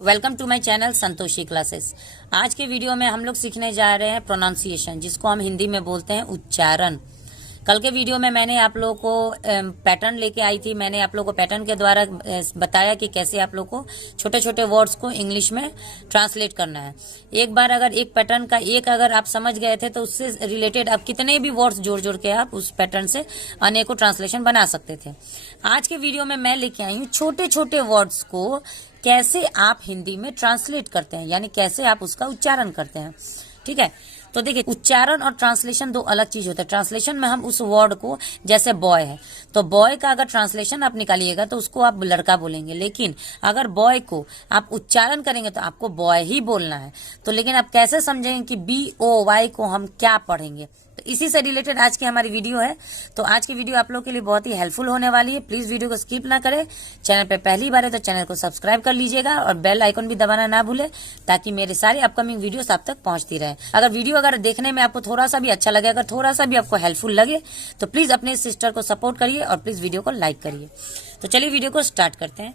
Welcome to my channel Santoshi classes. आज के video में हम लोग सीखने जा रहे हैं प्रोनाउंसिएशन, जिसको हम हिंदी में बोलते हैं उच्चारण। कल के वीडियो में मैंने आप लोगों को पैटर्न लेके आई थी। मैंने आप लोगों को पैटर्न के द्वारा बताया कि कैसे आप लोग को छोटे छोटे वर्ड्स को इंग्लिश में ट्रांसलेट करना है। एक बार अगर एक पैटर्न का अगर आप समझ गए थे तो उससे रिलेटेड आप कितने भी वर्ड्स जोड़ जोड़ के आप उस पैटर्न से अनेकों ट्रांसलेशन बना सकते थे। आज के वीडियो में मैं लेके आई हूँ छोटे छोटे वर्ड्स को कैसे आप हिंदी में ट्रांसलेट करते हैं, यानी कैसे आप उसका उच्चारण करते हैं। ठीक है, तो देखिए, उच्चारण और ट्रांसलेशन दो अलग चीज होता है। ट्रांसलेशन में हम उस वर्ड को, जैसे बॉय है तो बॉय का अगर ट्रांसलेशन आप निकालिएगा तो उसको आप लड़का बोलेंगे, लेकिन अगर बॉय को आप उच्चारण करेंगे तो आपको बॉय ही बोलना है। तो लेकिन आप कैसे समझेंगे कि BOY को हम क्या पढ़ेंगे, तो इसी से रिलेटेड आज की हमारी वीडियो है। तो आज की वीडियो आप लोग के लिए बहुत ही हेल्पफुल होने वाली है। प्लीज वीडियो को स्किप ना करें। चैनल पे पहली बार है तो चैनल को सब्सक्राइब कर लीजिएगा और बेल आइकन भी दबाना ना भूले, ताकि मेरे सारे अपकमिंग वीडियोस आप तक पहुंचती रहे। अगर वीडियो देखने में आपको थोड़ा सा भी अच्छा लगे, अगर थोड़ा सा भी आपको हेल्पफुल लगे, तो प्लीज अपने सिस्टर को सपोर्ट करिए और प्लीज वीडियो को लाइक करिए। तो चलिए वीडियो को स्टार्ट करते हैं।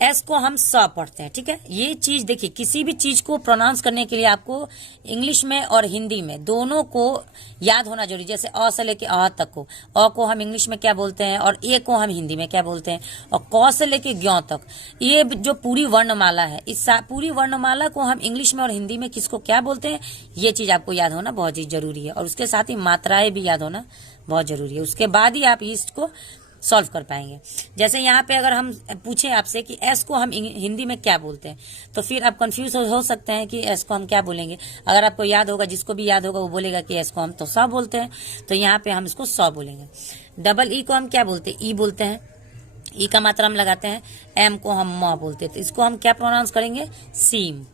एस को हम स पढ़ते हैं। ठीक है, ये चीज देखिए, किसी भी चीज को प्रोनाउंस करने के लिए आपको इंग्लिश में और हिंदी में दोनों को याद होना जरूरी। जैसे अ से लेके अ तक को, अ को हम इंग्लिश में क्या बोलते हैं और ए को हम हिंदी में क्या बोलते हैं, और क से लेके ज्ञ तक, ये जो पूरी वर्णमाला है, इस पूरी वर्णमाला को हम इंग्लिश में और हिंदी में किसको क्या बोलते हैं, ये चीज आपको याद होना बहुत ही जरूरी है। और उसके साथ ही मात्राएं भी याद होना बहुत जरूरी है। उसके बाद ही आप इसको सॉल्व कर पाएंगे। जैसे यहाँ पे अगर हम पूछे आपसे कि एस को हम हिंदी में क्या बोलते हैं, तो फिर आप कंफ्यूज हो सकते हैं कि एस को हम क्या बोलेंगे। अगर आपको याद होगा, जिसको भी याद होगा वो बोलेगा कि एस को हम तो सौ बोलते हैं, तो यहाँ पे हम इसको सौ बोलेंगे। डबल ई को हम क्या बोलते हैं, ई बोलते हैं। ई का मात्रा हम लगाते हैं। एम को हम म बोलते हैं, तो इसको हम क्या प्रोनाउंस करेंगे, सीम।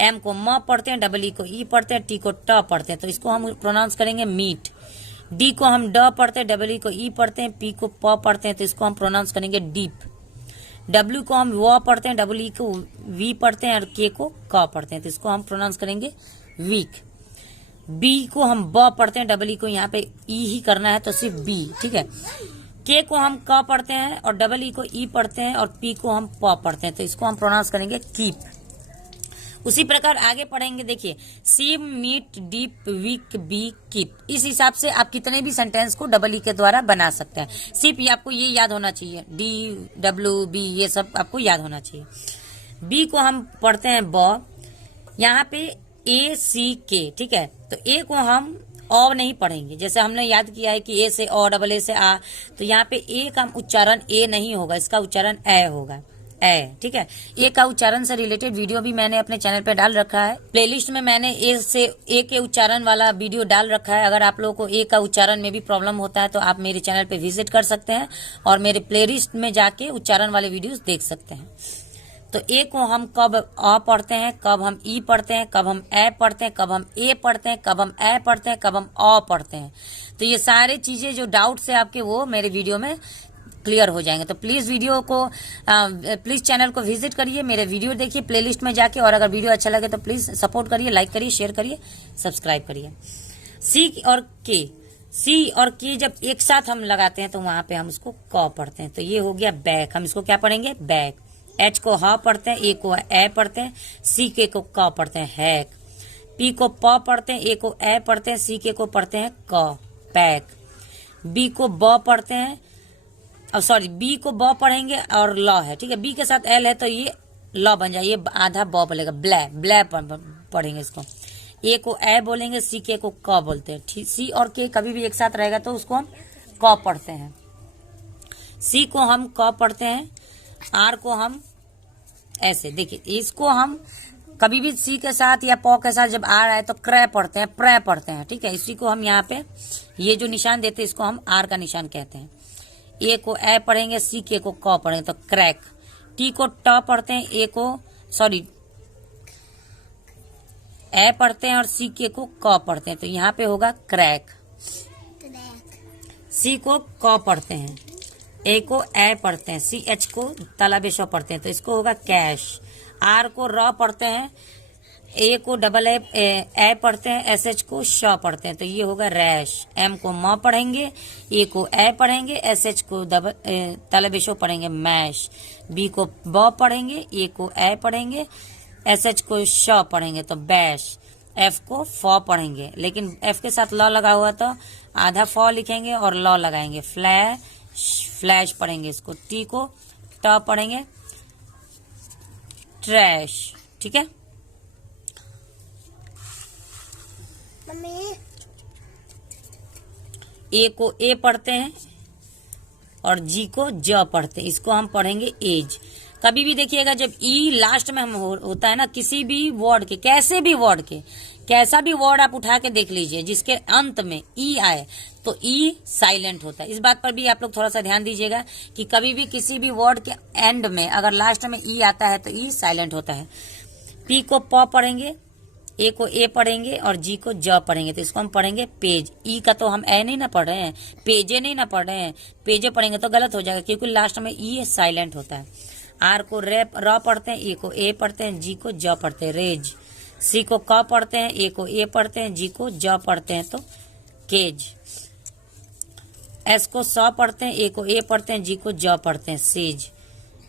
एम को म पढ़ते हैं, डबल ई को ई पढ़ते हैं, टी को ट पढ़ते हैं, तो इसको हम प्रोनाउंस करेंगे मीट। डी को हम ड पढ़ते हैं, डबल ई को ई पढ़ते हैं, पी को प पढ़ते हैं, तो इसको हम प्रोनाउंस करेंगे डीप। डब्ल्यू को हम व पढ़ते हैं, डबल ई को वी पढ़ते हैं, और के को क पढ़ते हैं, तो इसको हम प्रोनाउंस करेंगे वीक। बी को हम ब पढ़ते हैं, डबल ई को यहाँ पे ई ही करना है तो सिर्फ बी। ठीक है, के को हम क पढ़ते हैं और डबल ई को ई पढ़ते हैं, और पी को हम प पढ़ते हैं, तो इसको हम प्रोनाउंस करेंगे कीप। उसी प्रकार आगे पढ़ेंगे। देखिए, seem, meet, deep, week, bee, keep. इस हिसाब से आप कितने भी सेंटेंस को डबल ई के द्वारा बना सकते हैं। सिर्फ ये आपको ये याद होना चाहिए, डी, डब्ल्यू, बी, ये सब आपको याद होना चाहिए। बी को हम पढ़ते हैं ब, यहाँ पे ACK। ठीक है, तो ए को हम ओ नहीं पढ़ेंगे। जैसे हमने याद किया है कि ए से ओ, डबल ए से आ, तो यहाँ पे ए का उच्चारण ए नहीं होगा, इसका उच्चारण ए होगा, ए। ठीक है, ए का उच्चारण से रिलेटेड वीडियो भी मैंने अपने चैनल पे डाल रखा है। प्लेलिस्ट में मैंने ए के उच्चारण वाला वीडियो डाल रखा है। अगर आप लोगों को ए का उच्चारण में भी प्रॉब्लम होता है तो आप मेरे चैनल पे विजिट कर सकते हैं और मेरे प्लेलिस्ट में जाके उच्चारण वाले वीडियोस देख सकते हैं। तो ए को हम कब अ पढ़ते हैं, कब हम ई पढ़ते हैं, कब हम ए पढ़ते हैं, कब हम ए पढ़ते हैं, कब हम ए पढ़ते हैं, कब हम अ पढ़ते हैं, तो ये सारे चीजें जो डाउट्स है आपके, वो मेरे वीडियो में क्लियर हो जाएंगे। तो प्लीज वीडियो को प्लीज चैनल को विजिट करिए, मेरे वीडियो देखिए प्लेलिस्ट में जाके, और अगर वीडियो अच्छा लगे तो प्लीज सपोर्ट करिए, लाइक करिए, शेयर करिए, सब्सक्राइब करिए। सी और के जब एक साथ हम लगाते हैं तो वहां पे हम उसको क पढ़ते हैं, तो ये हो गया बैक। हम इसको क्या पढ़ेंगे, बैक। एच को ह पढ़ते हैं, ए को ए पढ़ते हैं, सी के को क पढ़ते हैं, हैक। पी को प पढ़ते हैं, ए को ए पढ़ते हैं, सी के को पढ़ते हैं क, पैक। बी को ब पढ़ते हैं, अब सॉरी, बी को ब पढ़ेंगे और ल है। ठीक है, बी के साथ एल है तो ये ल बन जाए, ये आधा ब बोलेगा, ब्लै ब्लै पढ़ेंगे इसको। ए को ए बोलेंगे, सी के को क बोलते हैं। सी और के कभी भी एक साथ रहेगा तो उसको हम क पढ़ते हैं। सी को हम क पढ़ते हैं, आर को हम ऐसे। देखिए, इसको हम कभी भी सी के साथ या प के साथ जब आर आए तो क्रय पढ़ते हैं, प्र पढ़ते हैं। ठीक है, इसी को हम यहाँ पे ये जो निशान देते हैं इसको हम आर का निशान कहते हैं। ए को ए पढ़ेंगे, सी के को क पढ़ेंगे तो क्रैक। टी को ट पढ़ते हैं, ए को सॉरी ए पढ़ते हैं और सी के को क पढ़ते हैं, तो यहाँ पे होगा क्रैक। सी को क पढ़ते हैं, ए को ए पढ़ते हैं, CH को तालाबेश पढ़ते हैं, तो इसको होगा कैश। आर को र पढ़ते हैं, ए को डबल ए पढ़ते हैं, एस एच को श पढ़ते हैं, तो ये होगा रैश। एम को म पढ़ेंगे, ए को ए पढ़ेंगे, एस एच को तलबेशो पढ़ेंगे मैश। बी को ब पढ़ेंगे, ए को ए पढ़ेंगे, एस एच को श पढ़ेंगे तो बैश। एफ को फ पढ़ेंगे, लेकिन एफ के साथ ल लगा हुआ तो आधा फ लिखेंगे और ल लगाएंगे, फ्लैश पढ़ेंगे इसको। टी को ट पढ़ेंगे, ट्रैश। ठीक है, ए को ए पढ़ते हैं और जी को ज पढ़ते हैं, इसको हम पढ़ेंगे एज। कभी भी देखिएगा जब ई लास्ट में हम होता है ना किसी भी वर्ड के, कैसे भी वर्ड के, कैसा भी वर्ड आप उठा के देख लीजिए जिसके अंत में ई आए तो ई साइलेंट होता है। इस बात पर भी आप लोग थोड़ा सा ध्यान दीजिएगा कि कभी भी किसी भी वर्ड के एंड में अगर लास्ट में ई आता है तो ई साइलेंट होता है। पी को प पढ़ेंगे, ए को ए पढ़ेंगे और जी को ज पढ़ेंगे, तो इसको हम पढ़ेंगे पेज। ई का तो हम ए नहीं ना पढ़ रहे हैं, पेजे नहीं ना पढ़ रहे हैं, पेजे पढ़ेंगे तो गलत हो जाएगा क्योंकि लास्ट में ई साइलेंट होता है। आर को र पढ़ते हैं, ए को ए पढ़ते हैं, जी को ज पढ़ते हैं, रेज। सी को क पढ़ते हैं, ए को ए पढ़ते हैं, जी को ज पढ़ते हैं तो केज। एस को स पढ़ते हैं, ए को ए पढ़ते हैं, जी को ज पढ़ते हैं, सेज।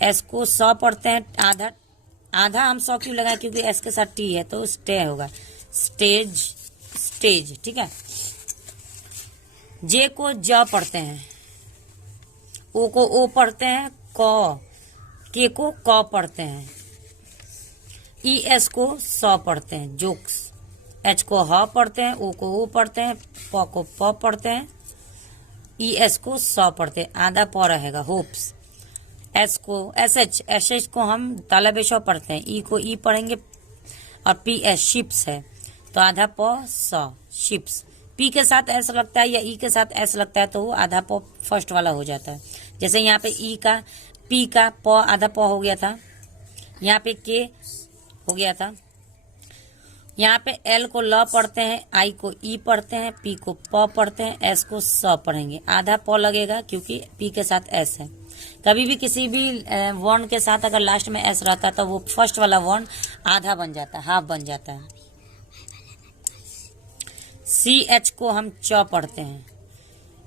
एस को स पढ़ते हैं, आधा हम 100 क्यों लगाए क्योंकि एस के साथ टी है तो स्टे होगा, स्टेज। ठीक है, जे को ज पढ़ते हैं, ओ को ओ पढ़ते हैं, के को क पढ़ते हैं, ई एस को स पढ़ते हैं, जोक्स। एच को ह पढ़ते हैं, ओ को ओ पढ़ते हैं, प को प पढ़ते हैं, ई एस को स पढ़ते हैं, आधा प रहेगा, होप्स। एस एच को हम तालाबेशो पढ़ते हैं, ई को ई पढ़ेंगे और पी एस शिप्स है तो आधा प स शिप्स। पी के साथ एस लगता है या ई के साथ एस लगता है तो वो आधा प फर्स्ट वाला हो जाता है। जैसे यहाँ पे ई का पी का प आधा प हो गया था, यहाँ पे के हो गया था, यहाँ पे एल को ल पढ़ते हैं, आई को ई पढ़ते हैं, पी को प पढ़ते हैं, एस को स पढ़ेंगे, आधा प लगेगा क्योंकि पी के साथ एस है। कभी भी किसी भी वर्ण के साथ अगर लास्ट में एस रहता है तो वो फर्स्ट वाला वर्ण आधा बन जाता है, हाफ बन जाता है। सी एच को हम च पढ़ते हैं,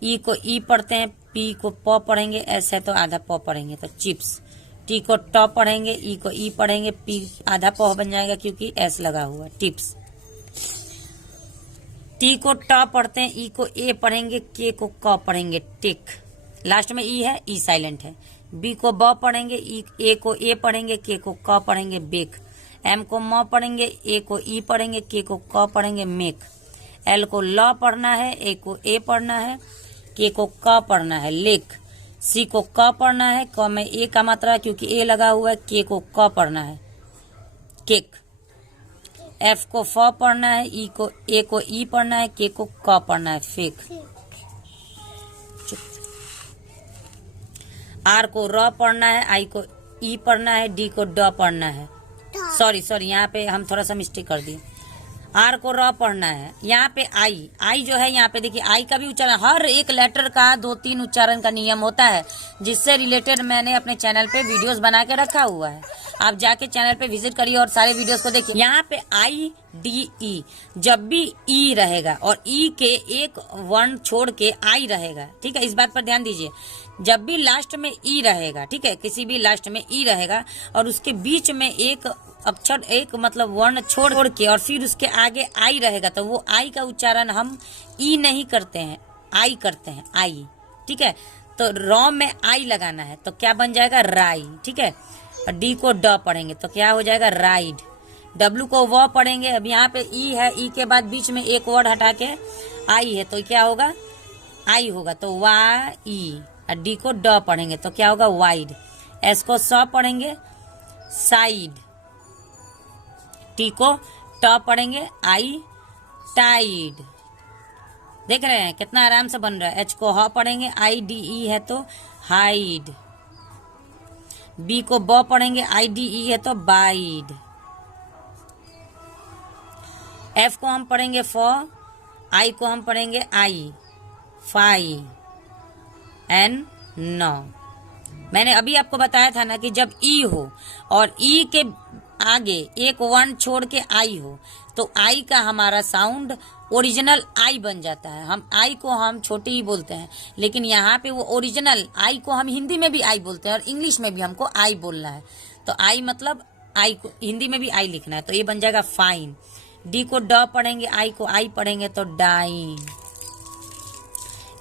ई को ई पढ़ते हैं, पी को प पढ़ेंगे, एस है तो आधा प पढ़ेंगे तो चिप्स। टी को ट पढ़ेंगे, ई को ई पढ़ेंगे, पी आधा प बन जाएगा क्योंकि एस लगा हुआ, टिप्स। टी को ट पढ़ते हैं, ई को ए पढ़ेंगे, के को क पढ़ेंगे, टिक। लास्ट में ई है, ई साइलेंट है। बी को ब पढ़ेंगे, ए को ए पढ़ेंगे, के को क पढ़ेंगे, बेक। एम को म पढ़ेंगे, ए को ई पढ़ेंगे, के को क पढ़ेंगे, मेक। एल को ल पढ़ना है, ए को ए पढ़ना है, के को क पढ़ना है, लेक। सी को क पढ़ना है, क में ए का मात्रा क्योंकि ए लगा हुआ है, के को क पढ़ना है, केक। एफ को फ पढ़ना है, ई को ए को ई पढ़ना है, के को क पढ़ना है, फेक। आर को र पढ़ना है, आई को ई पढ़ना है, डी को ड पढ़ना है। सॉरी यहाँ पे हम थोड़ा सा मिस्टेक कर दिए। आर को र पढ़ना है, यहाँ पे आई जो है यहाँ पे देखिए आई का भी उच्चारण, हर एक लेटर का 2-3 उच्चारण का नियम होता है जिससे रिलेटेड मैंने अपने चैनल पे वीडियोस बना के रखा हुआ है। आप जाके चैनल पे विजिट करिए और सारे वीडियोस को देखिए। यहाँ पे IDE जब भी ई रहेगा और ई के एक वर्ण छोड़ के आई रहेगा, ठीक है, इस बात पर ध्यान दीजिए। जब भी लास्ट में ई रहेगा, ठीक है, किसी भी लास्ट में ई रहेगा और उसके बीच में एक अक्षर एक मतलब वर्ण छोड़ के और फिर उसके आगे आई रहेगा तो वो आई का उच्चारण हम ई नहीं करते हैं, आई करते हैं, आई। ठीक है, तो रॉ में आई लगाना है तो क्या बन जाएगा, राई। ठीक है, और डी को ड पढ़ेंगे तो क्या हो जाएगा, राइड। डब्ल्यू को व पढ़ेंगे, अब यहाँ पे ई है, ई के बाद बीच में एक वर्ड हटा के आई है तो क्या होगा, आई होगा तो वाई। और डी को ड पढ़ेंगे तो क्या होगा, वाइड। एस को स पढ़ेंगे, साइड। टी को ट पढ़ेंगे, आई, टाइड। देख रहे हैं कितना आराम से बन रहा है। एच को ह पढ़ेंगे, IDE है तो हाइड। बी को ब पढ़ेंगे, IDE है तो बाइड। एफ को हम पढ़ेंगे फ, आई को हम पढ़ेंगे आई, फाई, एन, न। मैंने अभी आपको बताया था ना कि जब ई हो और ई के आगे एक वर्ण छोड़ के आई हो तो आई का हमारा साउंड ओरिजिनल आई बन जाता है। हम आई को हम छोटी ही बोलते हैं, लेकिन यहाँ पे वो ओरिजिनल आई को हम हिंदी में भी आई बोलते हैं और इंग्लिश में भी हमको आई बोलना है। तो आई मतलब आई को हिंदी में भी आई लिखना है, तो ये बन जाएगा फाइन। डी को ड पढ़ेंगे, आई को आई पढ़ेंगे तो डाइन।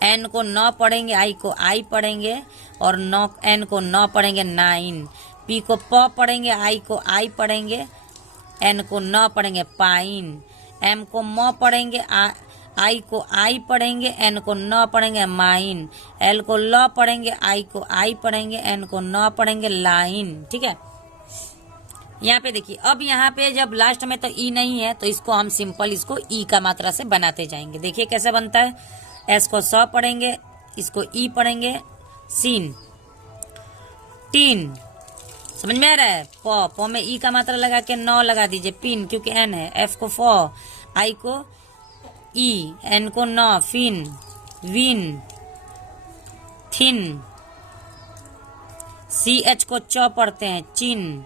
एन को न पढ़ेंगे, आई को आई पढ़ेंगे और नौ एन को न पढ़ेंगे नाइन। पी को प पढ़ेंगे, आई को आई पढ़ेंगे, एन को न पढ़ेंगे पाइन। एम को म पढ़ेंगे, आई को आई पढ़ेंगे, एन को न पढ़ेंगे माइन। एल को ल पढ़ेंगे, आई को आई पढ़ेंगे, एन को न पढ़ेंगे लाइन। ठीक है, यहाँ पे देखिए, अब यहाँ पे जब लास्ट में तो ई नहीं है तो इसको हम सिंपल इसको ई का मात्रा से बनाते जाएंगे। देखिए कैसे बनता है। एस को स पढ़ेंगे, इसको ई पढ़ेंगे, सीन टीन। समझ में आ रहा है। प में ई का मात्रा लगा के नौ लगा दीजिए, पिन क्योंकि एन है। एफ को फ, आई को ई, एन को न, fin win thin. C H को च पढ़ते हैं, चिन।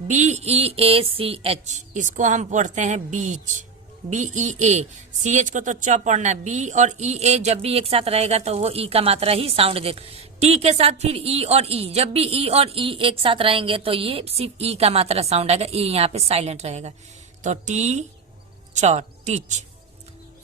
BEACH इसको हम पढ़ते हैं बीच, BEA। CH को तो च पढ़ना है। B और EA जब भी एक साथ रहेगा तो वो ई का मात्रा ही साउंड दे। टी के साथ फिर ई और ई, जब भी ई और ई एक साथ रहेंगे तो ये सिर्फ ई का मात्रा साउंड आएगा, ई यहाँ पे साइलेंट रहेगा। तो टी च, टीच।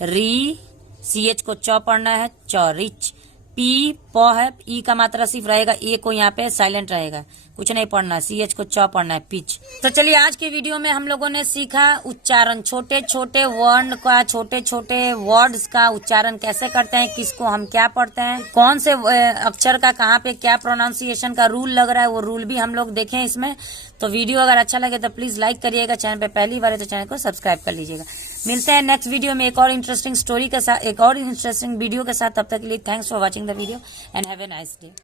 री, CH को च पढ़ना है, च रिच। पी प है, ई का मात्रा सिर्फ रहेगा, ए को यहाँ पे साइलेंट रहेगा, कुछ नहीं पढ़ना है। CH को च पढ़ना है, पिच। तो चलिए आज के वीडियो में हम लोगों ने सीखा उच्चारण, छोटे छोटे वर्ण का, छोटे छोटे वर्ड्स का उच्चारण कैसे करते हैं, किसको हम क्या पढ़ते हैं, कौन से अक्षर का कहाँ पे क्या प्रोनाउंसिएशन का रूल लग रहा है, वो रूल भी हम लोग देखें इसमें। तो वीडियो अगर अच्छा लगे तो प्लीज लाइक करिएगा, चैनल पे पहली बार है तो चैनल को सब्सक्राइब कर लीजिएगा। मिलते हैं नेक्स्ट वीडियो में एक और इंटरेस्टिंग स्टोरी के साथ, एक और इंटरेस्टिंग वीडियो के साथ। तब तक के लिए thanks for watching the video and have a nice day.